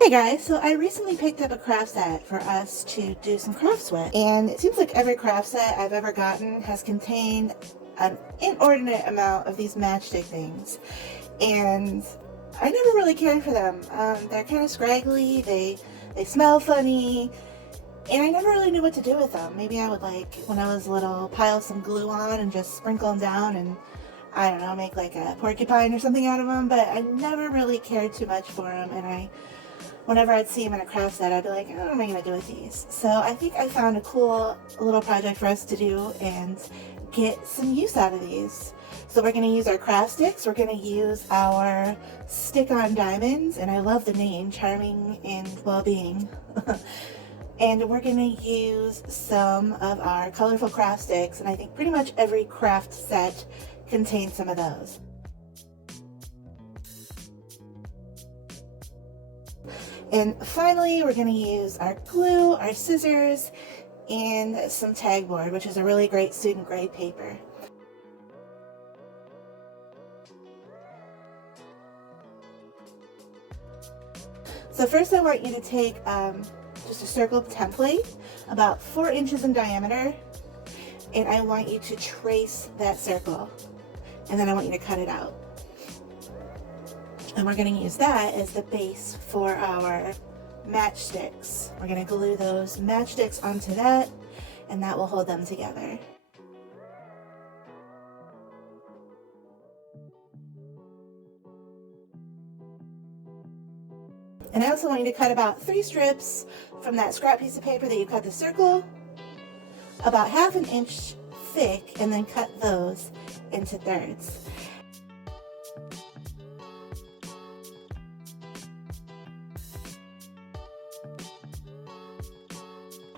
Hey guys, so I recently picked up a craft set for us to do some crafts with, and it seems like every craft set I've ever gotten has contained an inordinate amount of these matchstick things, and I never really cared for them. They're kind of scraggly, they smell funny, and I never really knew what to do with them. Maybe I would, like, when I was little, pile some glue on and just sprinkle them down and, I don't know, make like a porcupine or something out of them, but I never really cared too much for them, and whenever I'd see them in a craft set, I'd be like, oh, what am I going to do with these? So I think I found a cool little project for us to do and get some use out of these. So we're going to use our craft sticks. We're going to use our stick-on diamonds, and I love the name, Charming and Well-Being. And we're going to use some of our colorful craft sticks, and I think pretty much every craft set contains some of those. And finally, we're going to use our glue, our scissors, and some tag board, which is a really great student grade paper. So first I want you to take just a circle template about 4 inches in diameter, and I want you to trace that circle, and then I want you to cut it out. And we're going to use that as the base for our matchsticks. We're going to glue those matchsticks onto that, and that will hold them together. And I also want you to cut about 3 strips from that scrap piece of paper that you cut the circle, about 1/2 inch thick, and then cut those into thirds.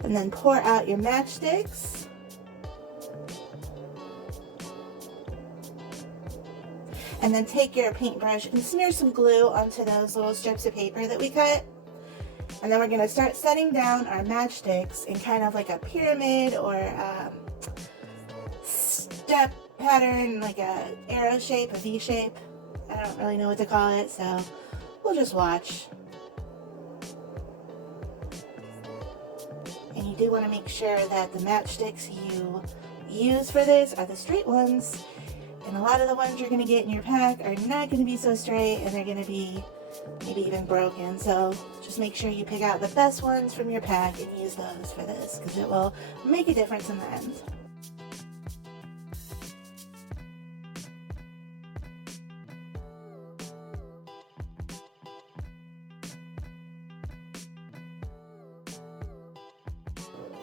And then pour out your matchsticks. And then take your paintbrush and smear some glue onto those little strips of paper that we cut. And then we're going to start setting down our matchsticks in kind of like a pyramid or step pattern, like a arrow shape, a V shape. I don't really know what to call it, so we'll just watch. And you do want to make sure that the matchsticks you use for this are the straight ones. And a lot of the ones you're going to get in your pack are not going to be so straight, and they're going to be maybe even broken. So just make sure you pick out the best ones from your pack and use those for this, because it will make a difference in the end.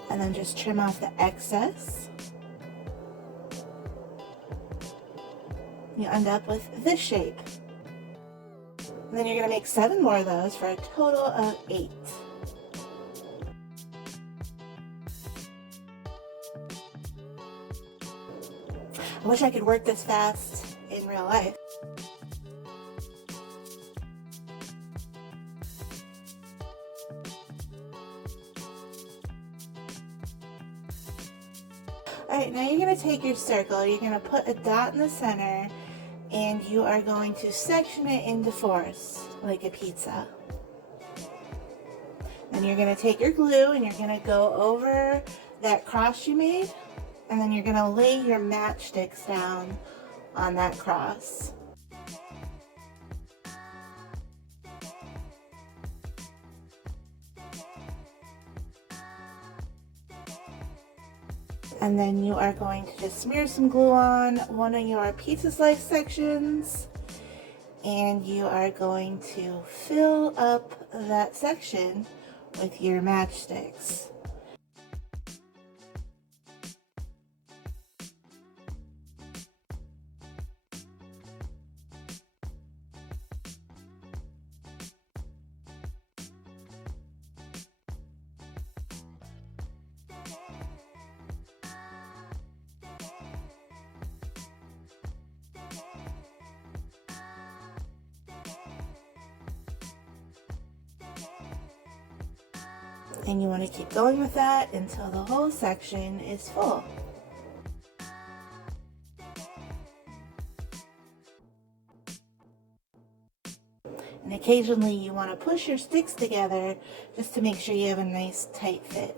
And then just trim off the excess. You end up with this shape. And then you're going to make 7 more of those for a total of 8. I wish I could work this fast in real life. Alright, now you're going to take your circle, you're going to put a dot in the center, and you are going to section it into 4s, like a pizza. Then you're going to take your glue and you're going to go over that cross you made, and then you're going to lay your matchsticks down on that cross. And then you are going to just smear some glue on one of your pizza slice sections, and you are going to fill up that section with your matchsticks. And you want to keep going with that until the whole section is full. And occasionally you want to push your sticks together just to make sure you have a nice tight fit.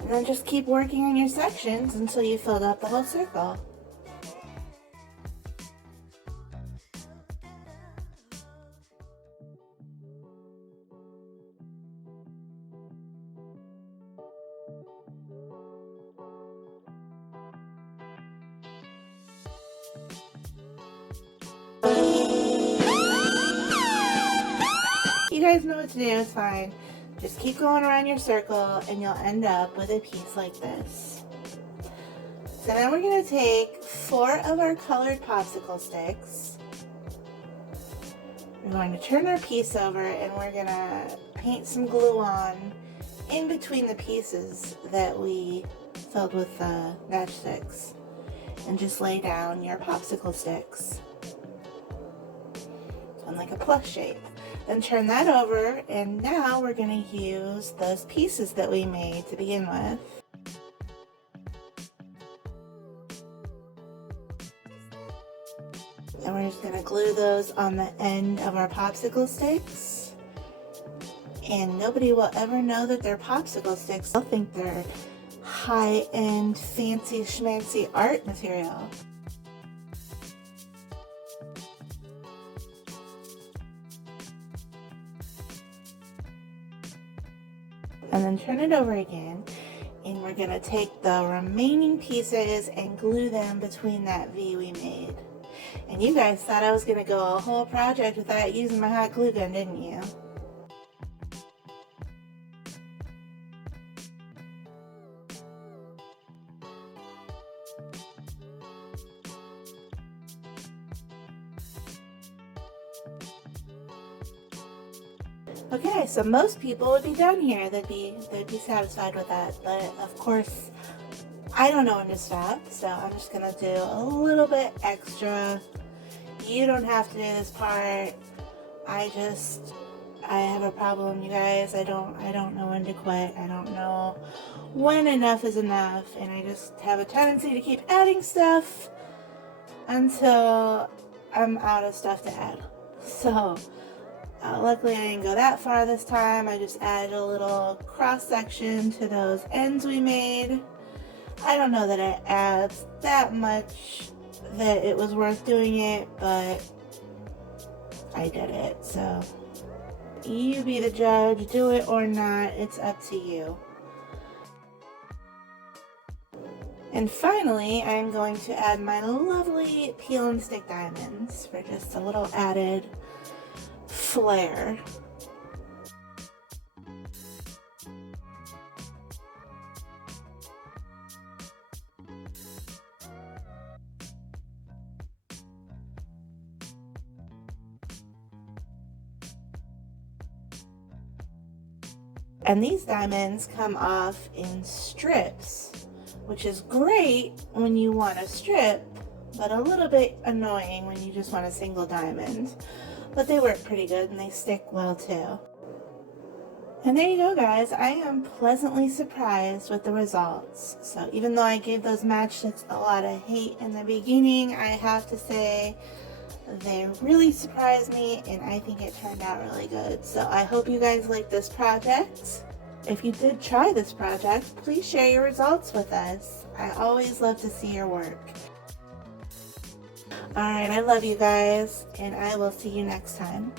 And then just keep working on your sections until you filled up the whole circle. You guys know what to do, it's fine. Just keep going around your circle and you'll end up with a piece like this. So now we're going to take 4 of our colored popsicle sticks. We're going to turn our piece over and we're going to paint some glue on in between the pieces that we filled with matchsticks. And just lay down your popsicle sticks in like a plus shape. Then turn that over, and now we're going to use those pieces that we made to begin with. And we're just going to glue those on the end of our popsicle sticks. And nobody will ever know that they're popsicle sticks. They'll think they're high-end, fancy schmancy art material. And then turn it over again, and we're going to take the remaining pieces and glue them between that V we made. And you guys thought I was going to go a whole project without using my hot glue gun, didn't you? Okay, so most people would be done here. They'd be satisfied with that. But of course, I don't know when to stop, so I'm just gonna do a little bit extra. You don't have to do this part. I have a problem, you guys. I don't know when to quit. I don't know when enough is enough, and I just have a tendency to keep adding stuff until I'm out of stuff to add. So luckily I didn't go that far this time. I just added a little cross section to those ends we made. I don't know that it adds that much that it was worth doing it, but I did it. So you be the judge, do it or not, it's up to you. And finally, I'm going to add my lovely peel and stick diamonds for just a little added flair. And these diamonds come off in strips, which is great when you want a strip, but a little bit annoying when you just want a single diamond. But they work pretty good and they stick well too. And there you go, guys. I am pleasantly surprised with the results. So even though I gave those matchsticks a lot of hate in the beginning, I have to say they really surprised me, and I think it turned out really good. So I hope you guys like this project. If you did try this project, please share your results with us. I always love to see your work. Alright, I love you guys, and I will see you next time.